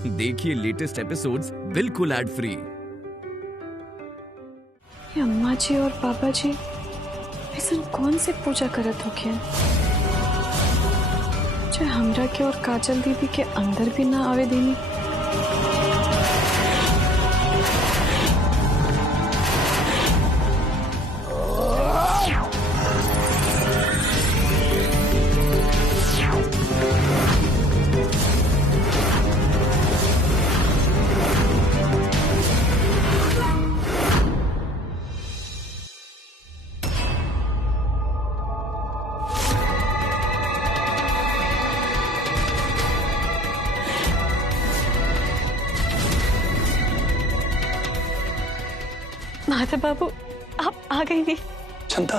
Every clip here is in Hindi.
देखिए लेटेस्ट एपिसोड्स बिल्कुल एड फ्री। ये अम्मा जी और पापा जी ऐसा कौन से पूजा करत होखे जो हमरा के और काजल दीदी के अंदर भी ना आवे देनी। माधव बाबू आप आ गई नहीं। चंदा,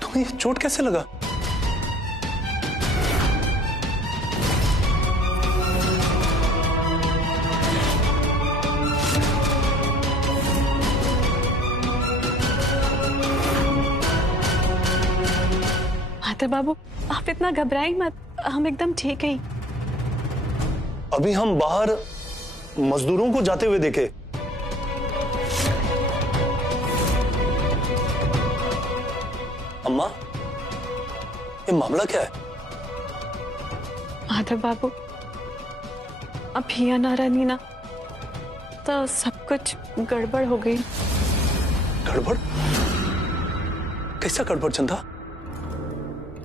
तुम्हें ये चोट कैसे लगा? माधव बाबू आप इतना घबराएं मत, हम एकदम ठीक हैं। अभी हम बाहर मजदूरों को जाते हुए देखे। अम्मा, ये मामला क्या है? माधव बाबू अब हिया ना रहनी ना तो सब कुछ गड़बड़ हो गई। गड़बड़? कैसा गड़बड़ चंदा?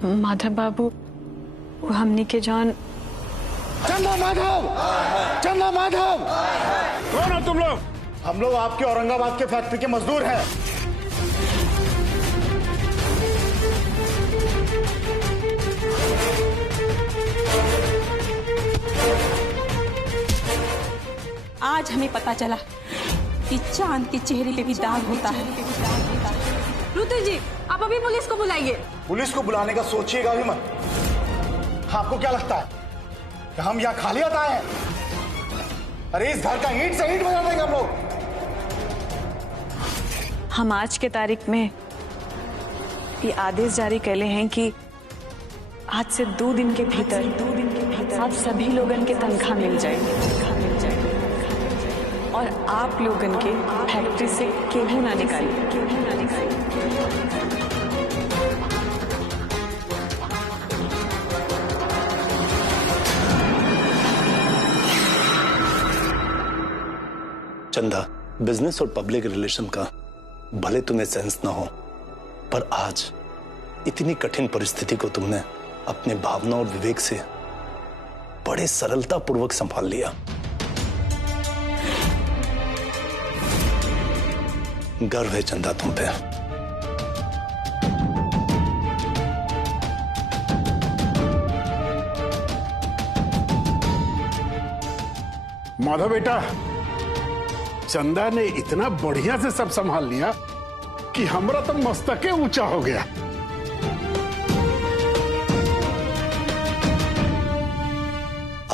माधव बाबू वो हमनी के जान। चंदा माधव, चंदा माधव, कौन हो तुम लोग? हम लोग आपके औरंगाबाद के फैक्ट्री के मजदूर हैं। आज हमें पता चला कि चांद के चेहरे पे भी दाग होता है। रुतु जी, आप अभी पुलिस को बुलाइए। पुलिस को बुलाने का सोचिएगा भी मत। आपको क्या लगता है कि हम यहाँ खाली आए हैं? अरे इस घर का ईंट से ईंट बजा देंगे हम लोग। हम आज के तारीख में ये आदेश जारी कैले हैं कि आज से 2 दिन के भीतर आप सभी लोगन के तनख्वाह मिल जाएगी और आप लोगन के फैक्ट्री से केहू ना निकाली। चंदा, बिजनेस और पब्लिक रिलेशन का भले तुम्हें सेंस ना हो, पर आज इतनी कठिन परिस्थिति को तुमने अपने भावना और विवेक से बड़े सरलता पूर्वक संभाल लिया। गर्व है चंदा तुम पे। माधव बेटा, चंदा ने इतना बढ़िया से सब संभाल लिया कि हमरा तो मस्तके ऊंचा हो गया।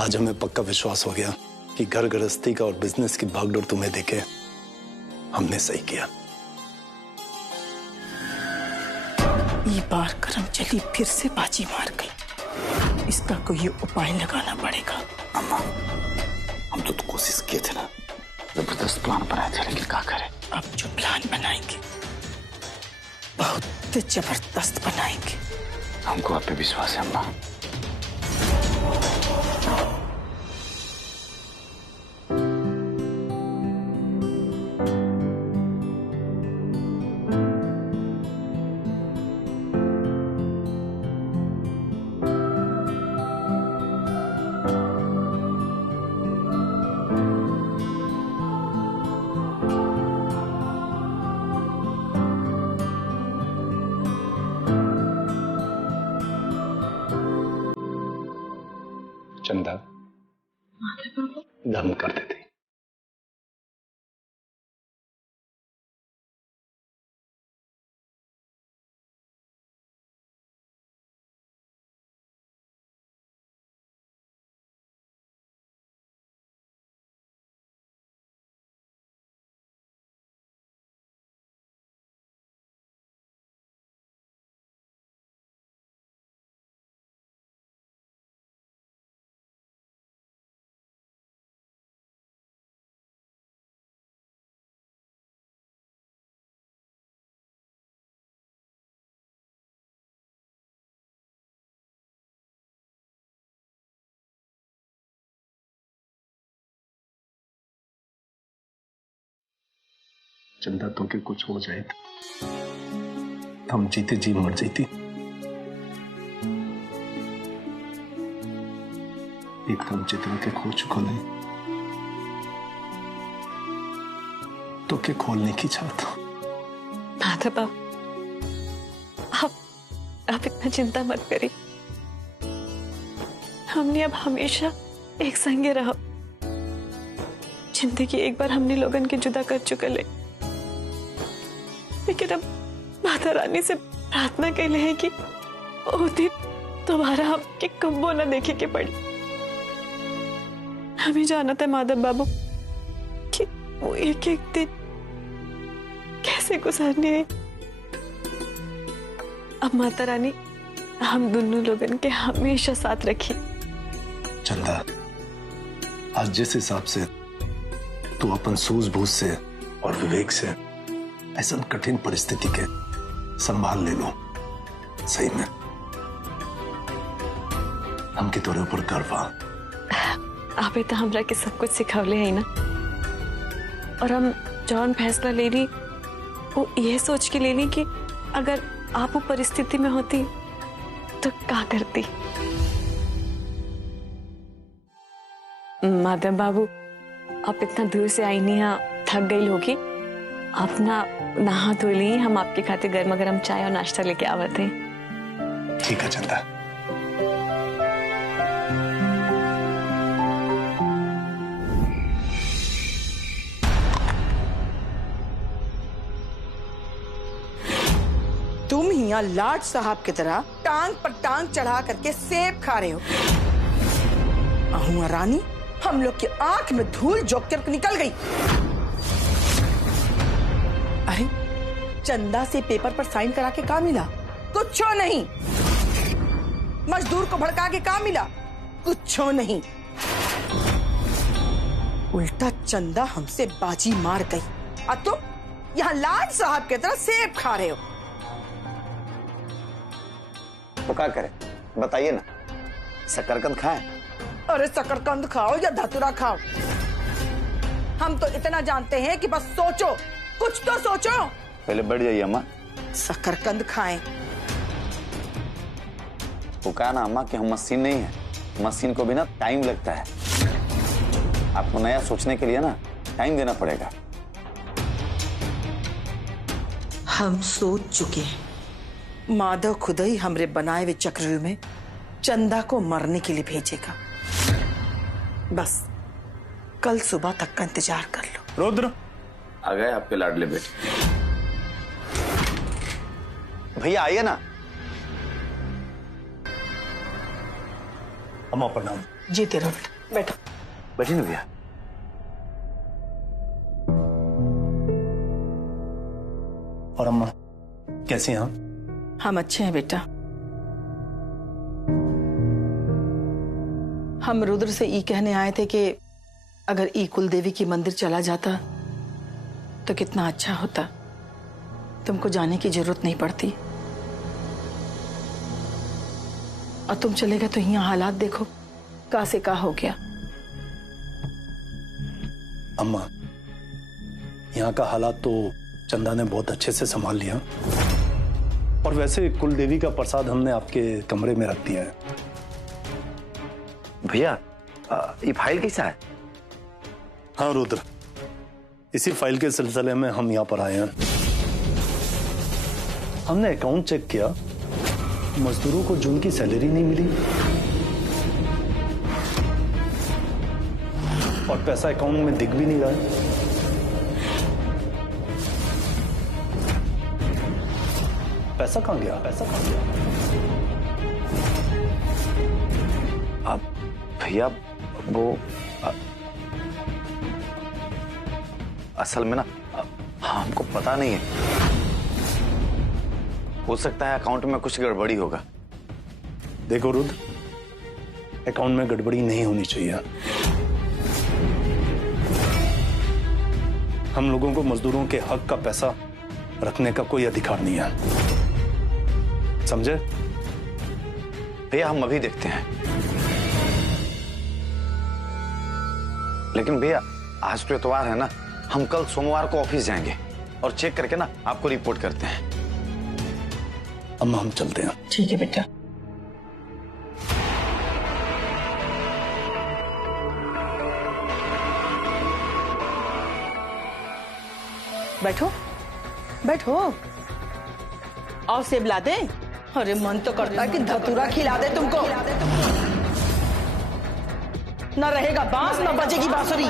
आज हमें पक्का विश्वास हो गया कि घर गृहस्थी का और बिजनेस की भागदौड़ तुम्हें देखे हमने सही किया। ये बार करमचली फिर से बाजी मार गई। इसका कोई उपाय लगाना पड़ेगा। अम्मा, हम तो कोशिश किए थे ना, जबरदस्त प्लान बनाए थे, लेकिन क्या करें? अब जो प्लान बनाएंगे बहुत जबरदस्त बनाएंगे। हमको आप पे विश्वास है अम्मा। चंदा, धर्म कर देते। चंदा तो के कुछ हो जाए हम जीते जी मर जाती। एकदम चित्र के खो चुका नहीं तो के खोलने की चाहता। माधव आप इतना चिंता मत करिए। हमने अब हमेशा एक संगे रहो। जिंदगी एक बार हमने लोगन के जुदा कर चुके लेकिन अब माता रानी से प्रार्थना कैले है कि वो दिन दोबारा हमके कब्बो न देखे के पड़ी। हमें जाना था माधव बाबू कि वो एक एक दिन कैसे गुजरने हैं। अब माता रानी हम दोनों लोगन के हमेशा साथ रखी। चंदा, आज जिस हिसाब से तू अपन सूझबूझ से और विवेक से ऐसा कठिन परिस्थिति के संभाल ले लो, सही में हमके तोरे ऊपर गर्व। आप तो हमरा के सब कुछ सिखवले है ना, और हम जौन फैसला ले ली वो ये सोच के ले ली कि अगर आप वो परिस्थिति में होती तो क्या करती। माधव बाबू, आप इतना दूर से आई नहीं, यहाँ थक गई होगी, अपना नहा धो ली। हम आपके खाते गर्मा गर्म चाय और नाश्ता लेके आवत हैं। ठीक है चंदा। तुम यहाँ लाट साहब की तरह टांग पर टांग चढ़ा करके सेब खा रहे हो। अहुआ रानी हम लोग की आंख में धूल झोंक कर निकल गई। अरे चंदा से पेपर पर साइन करा के क्या मिला? कुछ नहीं। मजदूर को भड़का के क्या मिला? कुछ नहीं। उल्टा चंदा हमसे बाजी मार गई और तुम यहाँ लाट साहब की तरह सेब खा रहे हो। तो क्या करें बताइए ना, शकरकंद खाएं? अरे शकरकंद खाओ या धतूरा खाओ, हम तो इतना जानते हैं कि बस सोचो, कुछ तो सोचो। पहले बढ़ जाइए अम्मा। शकरकंद खाएं। वो कहा ना अम्मा कि हम मशीन नहीं है, मशीन को भी ना टाइम लगता है। आपको नया सोचने के लिए ना टाइम देना पड़ेगा। हम सोच चुके हैं, माधव खुद ही हमरे बनाए हुए चक्रव्यूह में चंदा को मरने के लिए भेजेगा। बस कल सुबह तक का इंतजार कर लो। रुद्र आ गए आपके लाडले बेटे। भैया आइए ना। अम्मा प्रणाम। जीते रहो बेटा, बैठो। बैठिए ना भैया। और अम्मा कैसे हैं आप? हम अच्छे हैं बेटा। हम रुद्र से ई कहने आए थे कि अगर ई कुल देवी की मंदिर चला जाता तो कितना अच्छा होता। तुमको जाने की जरूरत नहीं पड़ती। और तुम चले गए तो यहाँ हालात देखो, का से का हो गया। अम्मा, यहाँ का हालात तो चंदा ने बहुत अच्छे से संभाल लिया, और वैसे कुल देवी का प्रसाद हमने आपके कमरे में रख दिया है। भैया ये फाइल कैसा है? हाँ रुद्र, इसी फाइल के सिलसिले में हम यहाँ पर आए हैं। हमने अकाउंट चेक किया, मजदूरों को जून की सैलरी नहीं मिली और पैसा अकाउंट में दिख भी नहीं रहा है। पैसा कहाँ गया? पैसा कहाँ गया? अब भैया वो असल में ना हमको पता नहीं है। हो सकता है अकाउंट में कुछ गड़बड़ी होगा। देखो रुद्र, अकाउंट में गड़बड़ी नहीं होनी चाहिए। हम लोगों को मजदूरों के हक का पैसा रखने का कोई अधिकार नहीं है, समझे? भैया हम अभी देखते हैं। लेकिन भैया आज तो इतवार है ना, हम कल सोमवार को ऑफिस जाएंगे। और चेक करके ना आपको रिपोर्ट करते हैं। अम्मा हम चलते हैं। ठीक है बेटा। बैठो बैठो। और सेब ला दे। अरे मन तो करता है कि धतूरा खिला दे तुमको। न रहेगा बांस न बजेगी बांसुरी।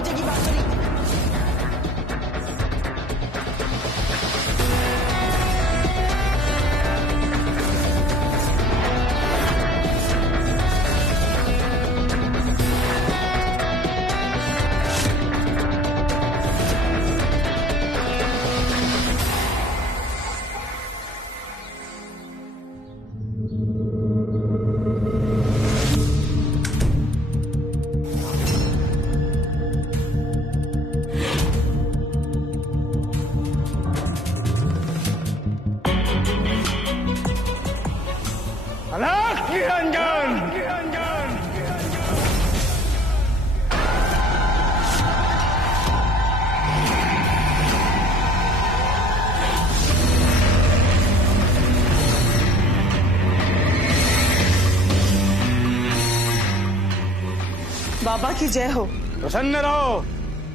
बाबा की जय हो। प्रसन्न रहो,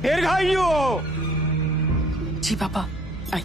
दीर्घायु हो। जी बाबा। आई।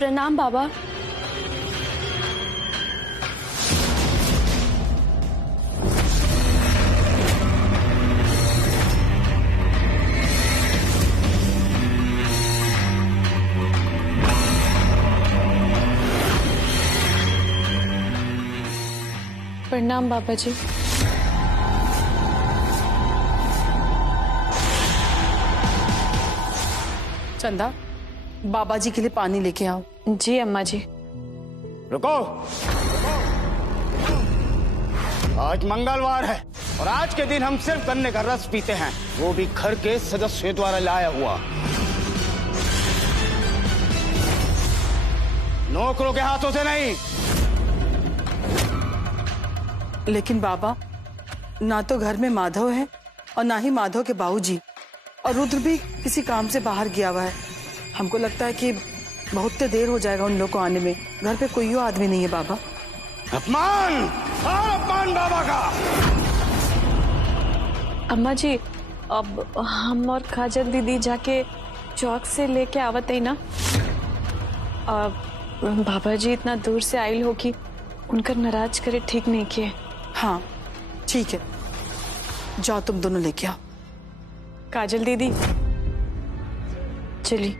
प्रणाम बाबा। प्रणाम बाबा जी। चंदा, बाबा जी के लिए पानी लेके आओ। जी अम्मा जी। रुको, आज मंगलवार है और आज के दिन हम सिर्फ गन्ने का रस पीते हैं, वो भी घर के सदस्यों द्वारा लाया हुआ, नौकरों के हाथों से नहीं। लेकिन बाबा, ना तो घर में माधव है और ना ही माधव के बाबूजी, और रुद्र भी किसी काम से बाहर गया हुआ है। हमको लगता है कि बहुत देर हो जाएगा उन लोग को आने में। घर पे कोई और आदमी नहीं है बाबा। अपमान, अपमान बाबा का। अम्मा जी, अब हम और काजल दीदी जाके चौक से लेके आवत है ना। बाबा जी इतना दूर से आयल हो कि उनका नाराज करे ठीक नहीं किए। हाँ ठीक है, जाओ तुम दोनों लेके आओ। काजल दीदी चलिए।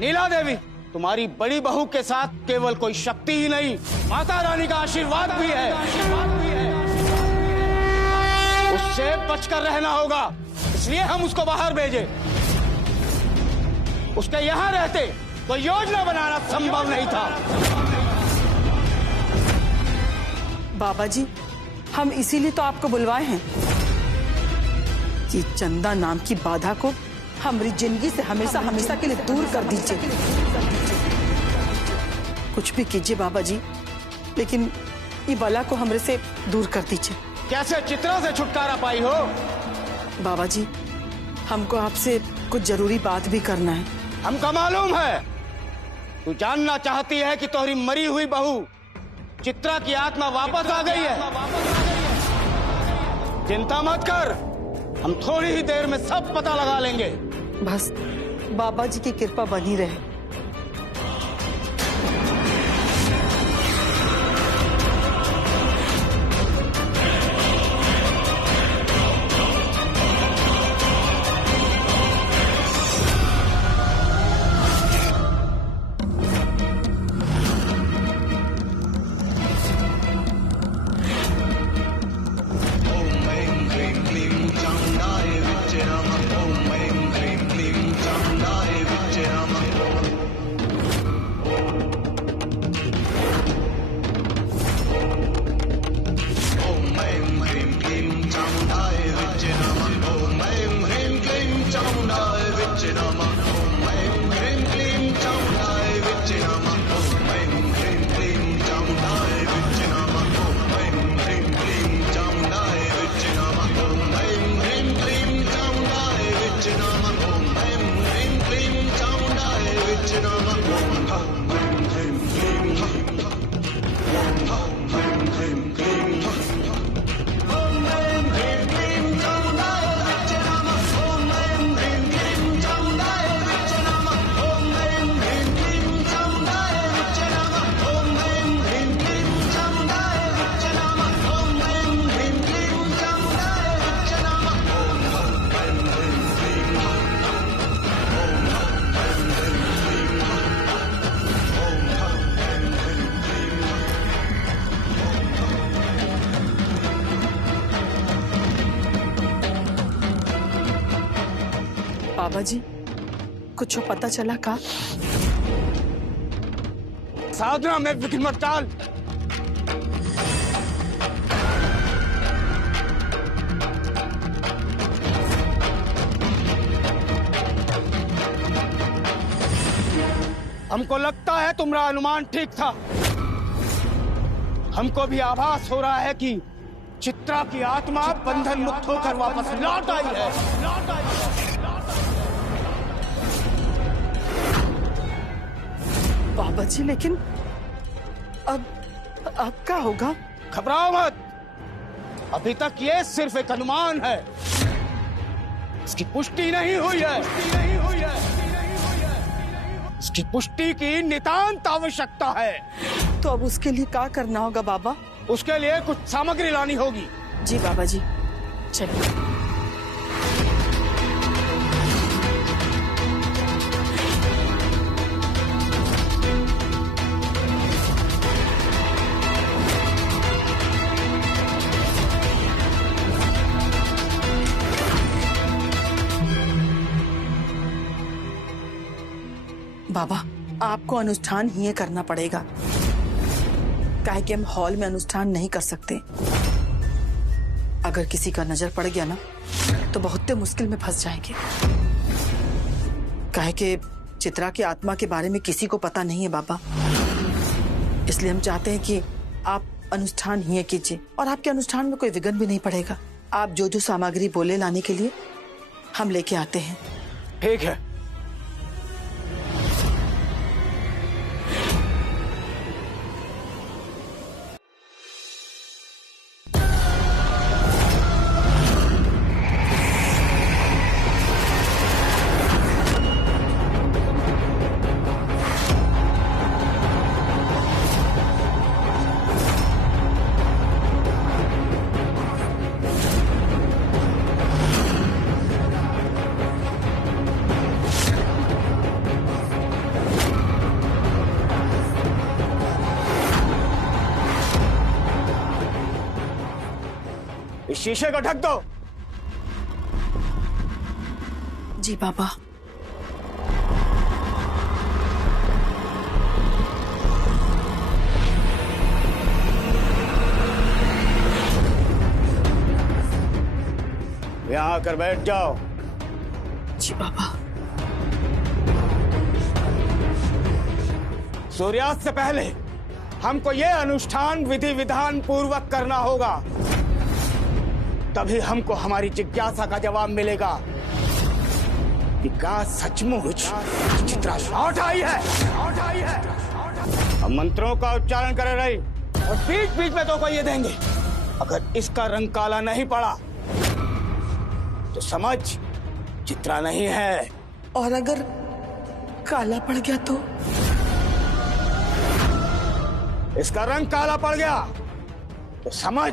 नीला देवी, तुम्हारी बड़ी बहू के साथ केवल कोई शक्ति ही नहीं, माता रानी का आशीर्वाद भी है। उससे बचकर रहना होगा, इसलिए हम उसको बाहर भेजे। उसके यहाँ रहते तो योजना बनाना संभव नहीं था। बाबा जी, हम इसीलिए तो आपको बुलवाए हैं कि चंदा नाम की बाधा को हमारी जिंदगी से हमेशा हमेशा के लिए दूर कर दीजिए। कुछ भी कीजिए बाबा जी, लेकिन ये बला को हमरे से दूर कर दीजिए। कैसे चित्रा से छुटकारा पाई हो? बाबा जी, हमको आपसे कुछ जरूरी बात भी करना है। हमको मालूम है तू जानना चाहती है कि तुम्हारी मरी हुई बहू चित्रा की आत्मा वापस आ गई है। चिंता मत कर, हम थोड़ी ही देर में सब पता लगा लेंगे। बस बाबा जी की कृपा बनी रहे। बाबा जी कुछ पता चला का? साधना में विघ्न मत डाल। हमको लगता है तुम्हारा अनुमान ठीक था। हमको भी आभास हो रहा है कि चित्रा की आत्मा बंधन मुक्त होकर वापस लौट आई है। बाबा जी लेकिन अब क्या होगा? घबराओ मत, अभी तक ये सिर्फ एक अनुमान है, इसकी पुष्टि नहीं हुई है। इसकी पुष्टि की नितांत आवश्यकता है। तो अब उसके लिए क्या करना होगा बाबा? उसके लिए कुछ सामग्री लानी होगी। जी बाबा जी चलिए। बाबा आपको अनुष्ठान ही करना पड़ेगा, काहे कि हम हॉल में अनुष्ठान नहीं कर सकते। अगर किसी का नजर पड़ गया ना तो बहुत मुश्किल में फंस जाएंगे, काहे कि चित्रा की आत्मा के बारे में किसी को पता नहीं है बाबा। इसलिए हम चाहते हैं कि आप अनुष्ठान ही कीजिए और आपके अनुष्ठान में कोई विघ्न भी नहीं पड़ेगा। आप जो जो सामग्री बोले लाने के लिए हम लेके आते हैं। ठीक है। इस शीशे को ढक दो। जी बाबा। यहाँ आकर बैठ जाओ। जी बाबा। सूर्यास्त से पहले हमको ये अनुष्ठान विधि विधान पूर्वक करना होगा, तभी हमको हमारी जिज्ञासा का जवाब मिलेगा कि क्या सचमुच चित्रा लौट आई है। हम मंत्रों का उच्चारण कर रही और बीच बीच में तो को ये देंगे, अगर इसका रंग काला नहीं पड़ा तो समझ चित्रा नहीं है, और अगर काला पड़ गया तो? इसका रंग काला पड़ गया तो समझ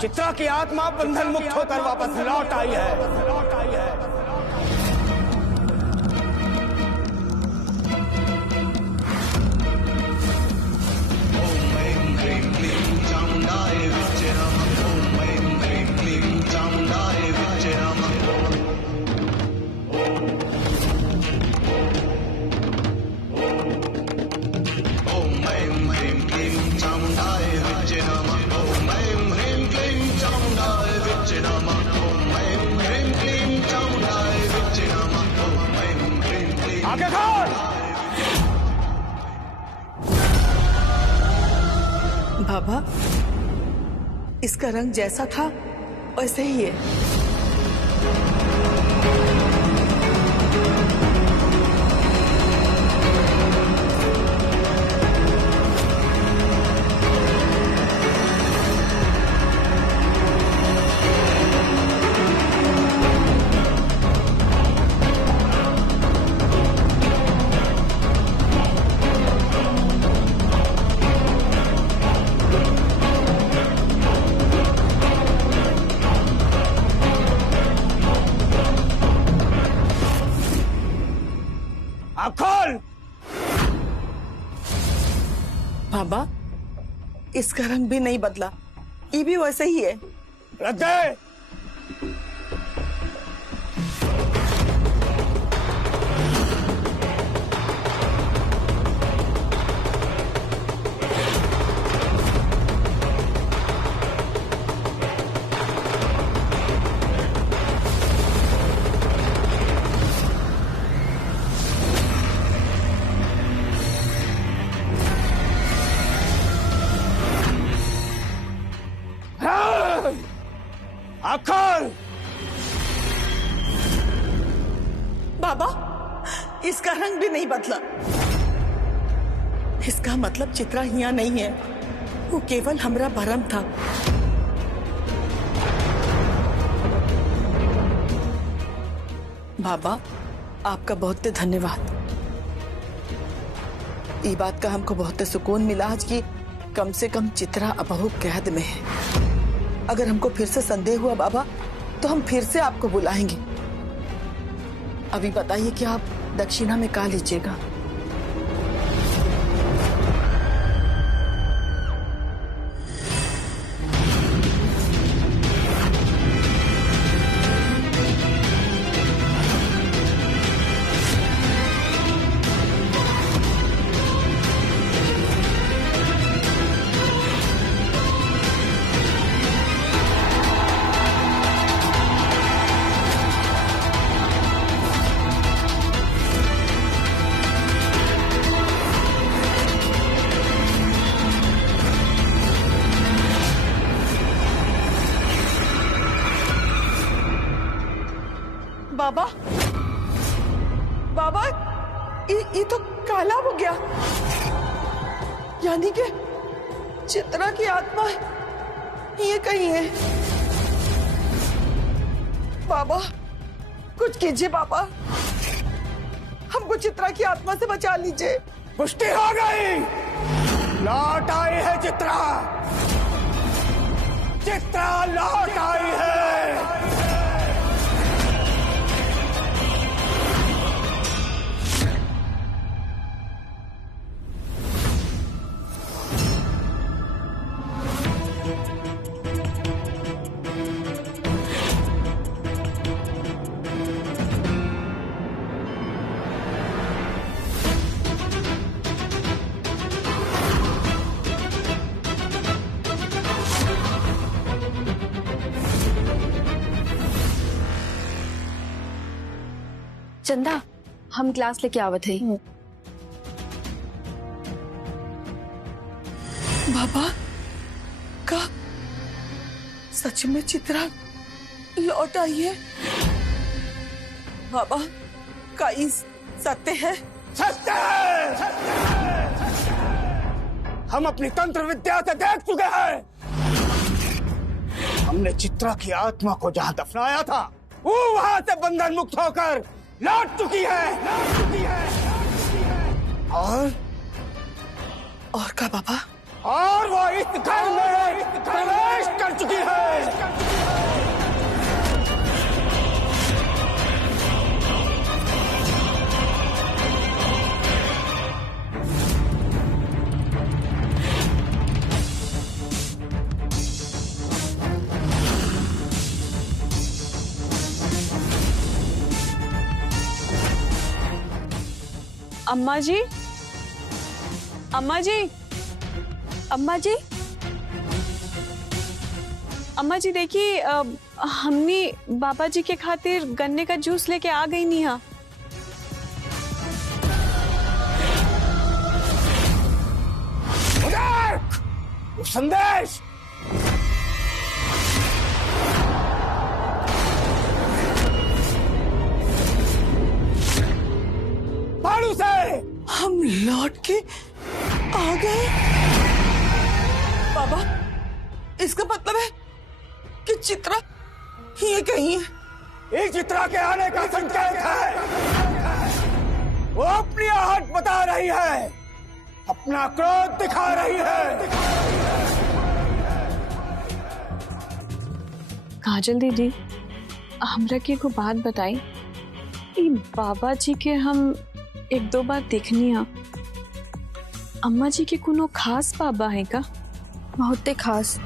चित्रा की आत्मा बंधन मुक्त होकर वापस लौट आई है। आगे खोल। बाबा, इसका रंग जैसा था वैसे ही है। खोल। बाबा, इसका रंग भी नहीं बदला, ये भी वैसे ही है। रख दे। खोल। बाबा, इसका रंग भी नहीं बदला। इसका मतलब चित्रा यहाँ नहीं है, वो केवल हमरा भरम था। बाबा, आपका बहुत धन्यवाद। ये बात का हमको बहुत सुकून मिला आज कि कम से कम चित्रा अबहू कैद में है। अगर हमको फिर से संदेह हुआ बाबा, तो हम फिर से आपको बुलाएंगे। अभी बताइए कि आप दक्षिणा में क्या लीजिएगा? बाबा, बाबा, ये तो काला हो गया, यानी कि चित्रा की आत्मा ये कहीं है। बाबा, कुछ कीजिए बाबा, हमको चित्रा की आत्मा से बचा लीजिए। पुष्टि हो गई, लौट आई है चित्रा। चित्रा लौट आई है। चंदा, हम क्लास लेके आवत है। बाबा, का सच में चित्रा लौट आई है? बाबा, का ये सत्य है? सत्य है। हम अपनी तंत्र विद्या से देख चुके हैं। हमने चित्रा की आत्मा को जहां दफनाया था, वो वहां से बंधन मुक्त होकर लौट चुकी है। और का बाबा? और वो इस घर में प्रवेश कर चुकी है। अम्मा जी, अम्मा जी, अम्मा जी, अम्मा जी देखिए, हमने बाबा जी के खातिर गन्ने का जूस लेके आ गई निहा। संदेश पालू से हम लौट के आ गए। बाबा, इसका मतलब है कि चित्रा ये कहीं है। इस चित्रा के आने का संकेत है। वो अपनी आहट बता रही है, अपना क्रोध दिखा रही है। काजल दीदी, हमरा के को बात बताई, बाबा जी के हम एक दो बार देखनी है। अम्मा जी के कोनो खास बाबा है का? बहुत खास।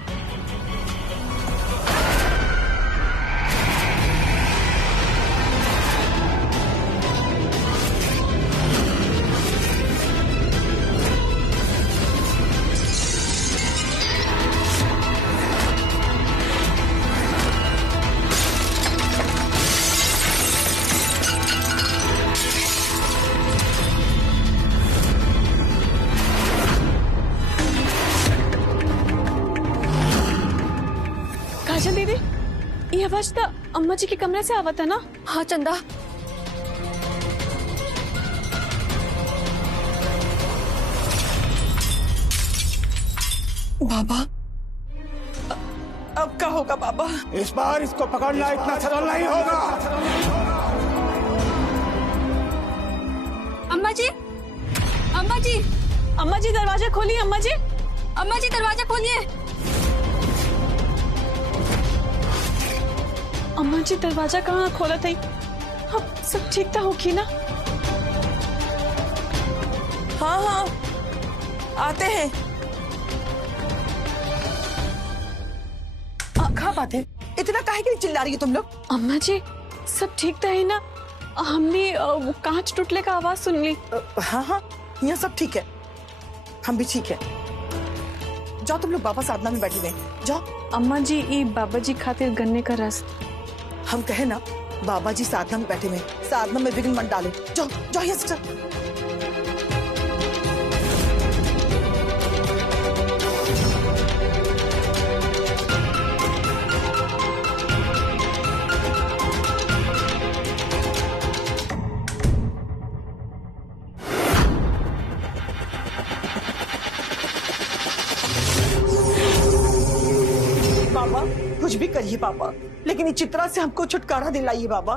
काजल दीदी, ये आवाज तो अम्मा जी के कमरे से आवत है ना? हाँ चंदा, बाबा, अब क्या होगा बाबा? इस बार इसको पकड़ना इतना सरल नहीं होगा। अम्मा जी, अम्मा जी, अम्मा जी दरवाजा खोलिए। अम्मा जी, अम्मा जी दरवाजा खोलिए। अम्मा जी दरवाजा कहाँ खोला था? अब सब ठीक था होगी ना? हाँ हाँ, आते हैं। क्या बात है, इतना काहे के लिए चिल्ला रही हो तुम लोग? अम्मा जी सब ठीक था ही ना? हमने वो कांच टूटने का आवाज सुन ली। हाँ हाँ, यहाँ सब ठीक है, हम भी ठीक है। जाओ तुम लोग वापस साधना में बैठी गए, जाओ। अम्मा जी, ये बाबा जी खातिर गन्ने का रस। हम कहे ना, बाबा जी साधना में बैठे हुए, साधना में विघ्न मत डाले। जाओ जाओ यहाँ से। बाबा कुछ भी करिए बाबा, लेकिन ये चित्रा से हमको छुटकारा दिलाइए बाबा।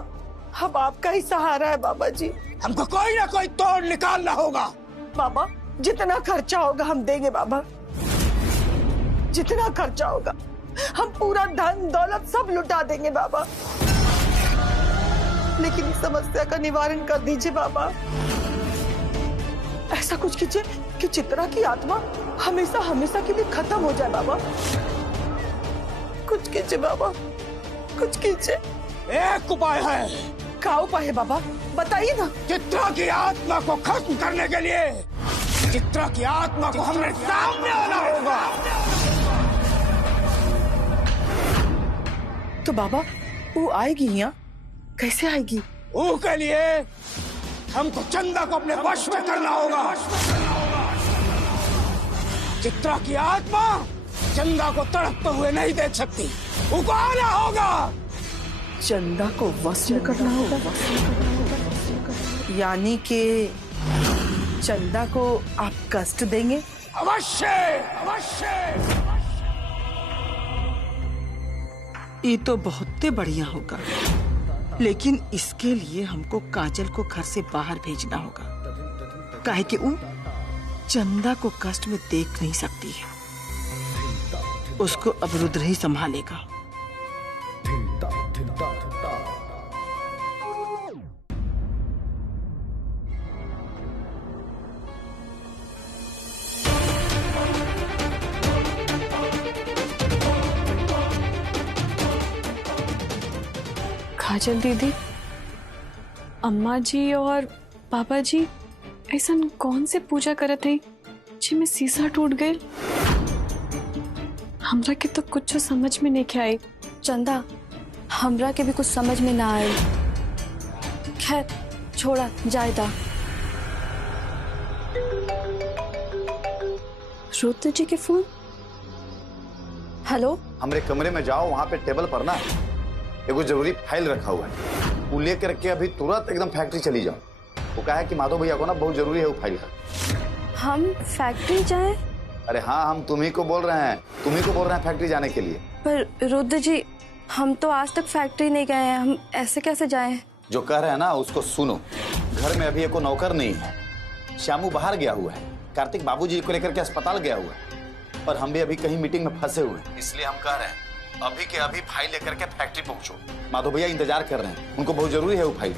अब आपका ही सहारा है बाबा जी। हमको कोई ना कोई तोड़ निकालना होगा। बाबा जितना खर्चा होगा हम देंगे बाबा, जितना खर्चा होगा हम पूरा धन दौलत सब लुटा देंगे बाबा, लेकिन इस समस्या का निवारण कर दीजिए बाबा। ऐसा कुछ कीजिए कि चित्रा की आत्मा हमेशा हमेशा के लिए खत्म हो जाए बाबा। कुछ कीजिए बाबा, कुछ कीजिए। एक उपाय है। क्या उपाय है बाबा, बताइए ना। चित्रा की आत्मा को खत्म करने के लिए चित्रा की आत्मा को हमें सामने आना होगा। तो बाबा वो आएगी यहाँ, कैसे आएगी? वो के लिए हमको चंदा को अपने वश में करना होगा। चित्रा की आत्मा चंदा को तड़पते हुए नहीं देख सकती, उनको आना होगा। चंदा को वश में करना होगा, यानी कि चंदा को आप कष्ट देंगे? अवश्य अवश्य। ये तो बहुत बढ़िया होगा। लेकिन इसके लिए हमको काजल को घर से बाहर भेजना होगा, काहे कि वो चंदा को कष्ट में देख नहीं सकती है। उसको अब रुद्र ही संभालेगा। काजल दीदी, अम्मा जी और पापा जी ऐसा कौन से पूजा करत है जी में शीशा टूट गए? हमरा के तो कुछ समझ में नहीं आई। चंदा, हमरा के भी कुछ समझ में ना आई। खैर छोड़ा जायदा। रुद्र जी के फोन। हेलो, हमारे कमरे में जाओ, वहां पे टेबल पर ना एगो जरूरी फाइल रखा हुआ है, वो लेकर के अभी तुरंत एकदम फैक्ट्री चली जाओ। वो कहा है कि माधव भैया को ना बहुत जरूरी है वो फाइल का। हम फैक्ट्री जाएं? अरे हाँ, हम तुम्ही को बोल रहे हैं फैक्ट्री जाने के लिए। पर रुद्र जी, हम तो आज तक फैक्ट्री नहीं गए हैं, हम ऐसे कैसे जाएं? जो कह रहे हैं ना उसको सुनो। घर में अभी एको नौकर नहीं है, श्यामू बाहर गया हुआ है, कार्तिक बाबूजी को लेकर के अस्पताल गया हुआ है, और हम भी अभी कहीं मीटिंग में फंसे हुए हैं। इसलिए हम कह रहे हैं अभी के अभी फाइल लेकर के फैक्ट्री पहुंचो। माधव भैया इंतजार कर रहे हैं, उनको बहुत जरूरी है वो फाइल।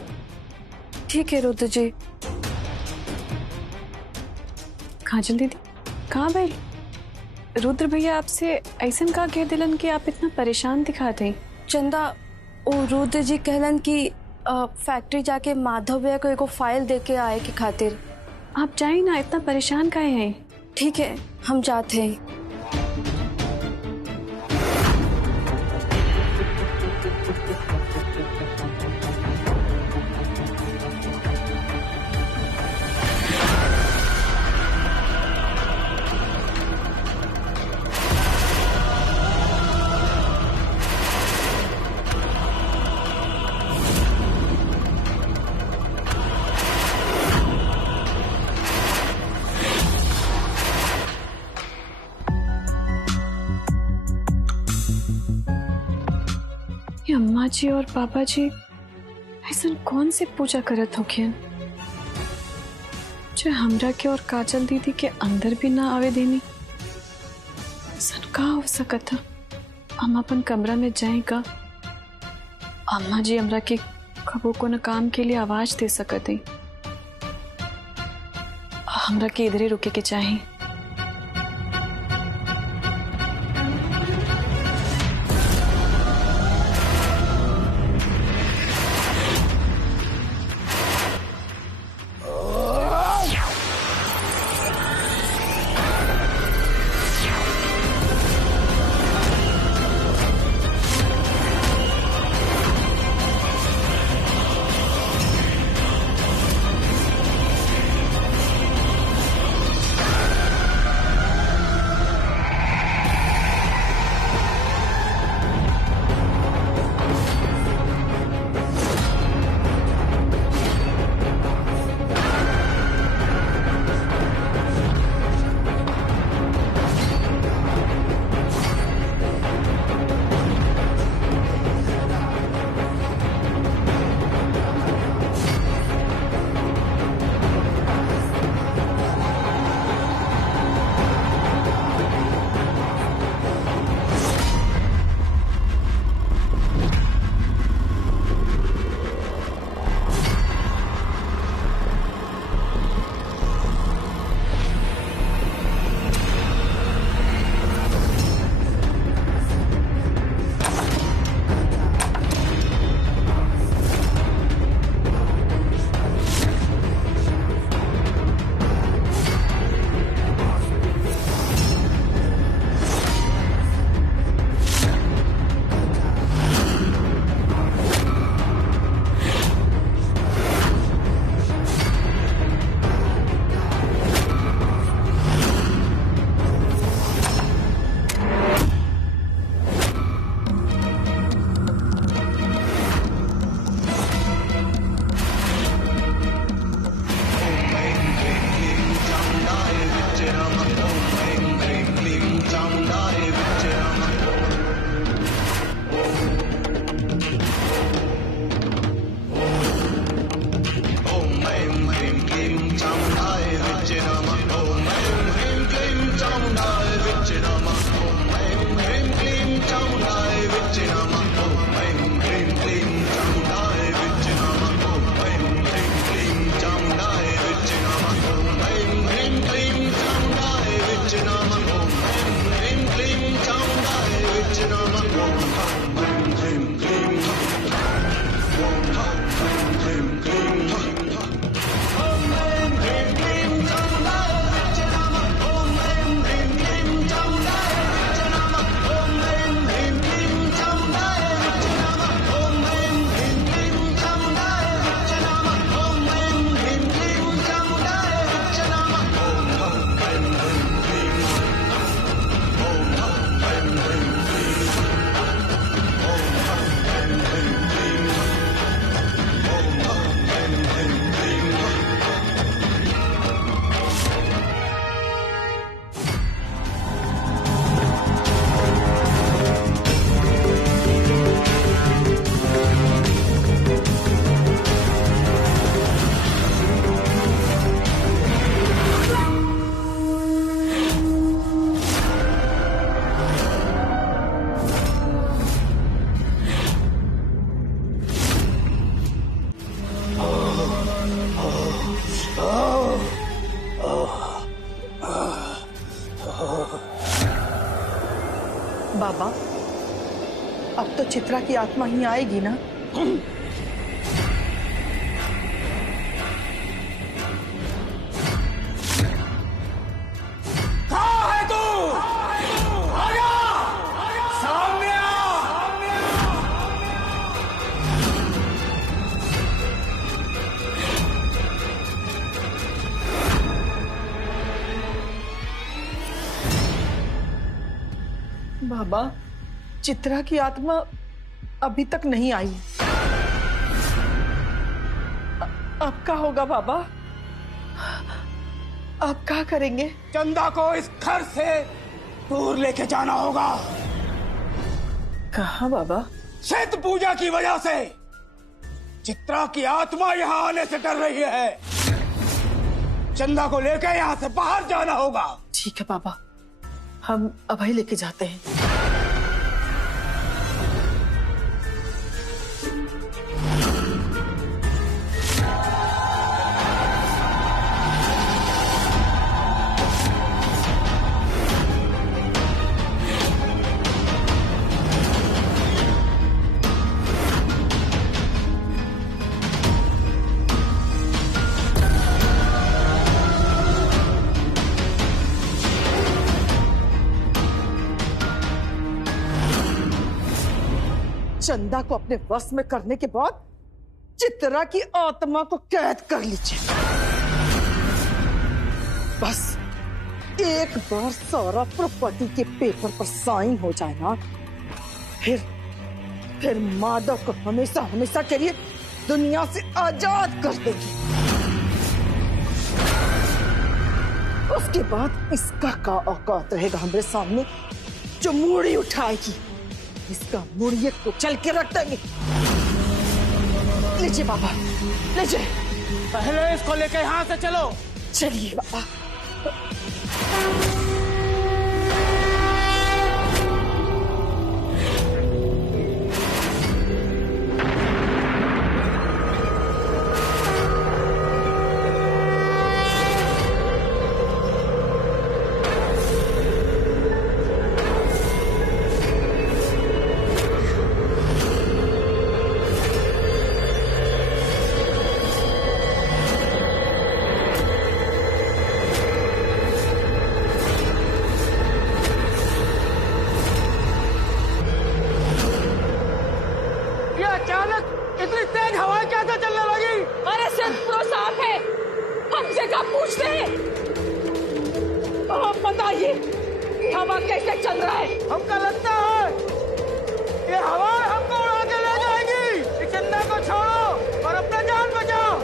ठीक है रुद्र जी। काजल दीदी, कहाँ भाई? रुद्र भैया आपसे ऐसा का कह दिलन कि आप इतना परेशान दिखाते हैं? चंदा, ओ रुद्र जी कहलन कि फैक्ट्री जाके माधव भैया को एगो फाइल दे के आए के खातिर। आप जाए ना, इतना परेशान काहे हैं? ठीक है, हम जाते हैं। अम्मा जी और पापा जी ऐसा कौन सी पूजा करत होखियन जो हमरा के और काजल दीदी के अंदर भी ना आवे देनी? ऐसा का हो सकत था? हम अपन कमरा में जाए का? अम्मा जी हमरा के कबो को न काम के लिए आवाज दे सकत है। हमरा के इधरे रुके के चाहे। अब तो चित्रा की आत्मा ही आएगी ना। कहाँ है तू? आजा! सामने आ! बाबा, चित्रा की आत्मा अभी तक नहीं आई। अब क्या होगा बाबा? अब क्या करेंगे? चंदा को इस घर से दूर लेके जाना होगा। कहाँ बाबा? छठ पूजा की वजह से चित्रा की आत्मा यहाँ आने से डर रही है। चंदा को लेकर यहाँ से बाहर जाना होगा। ठीक है बाबा, हम अभी लेके जाते हैं। चंदा को अपने वश में करने के बाद चित्रा की आत्मा को कैद कर लीजिए। बस एक बार सारा प्रॉपर्टी के पेपर पर साइन हो जाए ना, फिर माधव को हमेशा हमेशा के लिए दुनिया से आजाद कर देगी। उसके बाद इसका का औकात रहेगा हमारे सामने जो मूड़ी उठाएगी। इसका मुड़िए को चल के रख देंगे। लीजिए बाबा, लीजिए। पहले इसको लेके यहाँ से चलो। चलिए बाबा। इतनी तेज हवाएं कैसे चलने लगी? अरे सिर्फ तो साफ है, हमसे क्या पूछते हैं? आप बताइए हवा कैसे चल रहा है? हमको लगता है ये हवाएं हमको उड़ा के ले जाएगी। चंदा को छोड़ो और अपना जान बचाओ।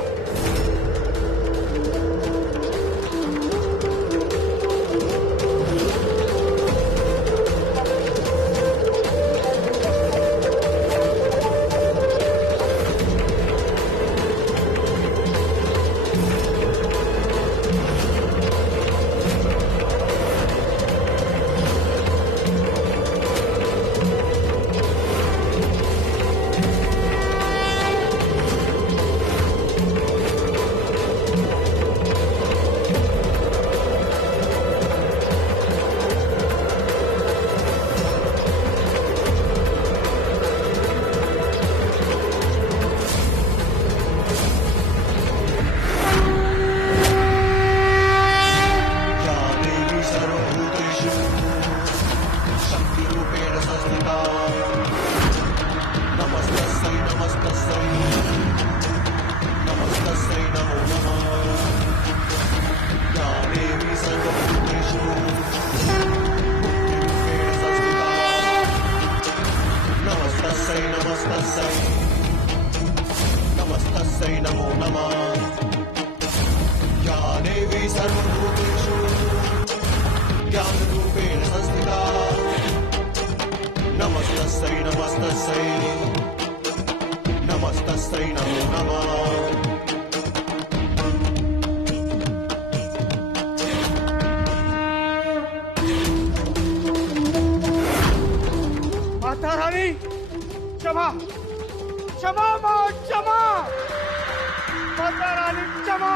नमस्तस्यै नमो नमः। या देवी सर्वभूतेषु ज्ञानरूपेण संस्थिता। नमस्तस्यै नमस्तस्यै नमस्तस्यै नमो नमः। माता रानी क्षमा, क्षमा माँ, क्षमा। माता रानी क्षमा।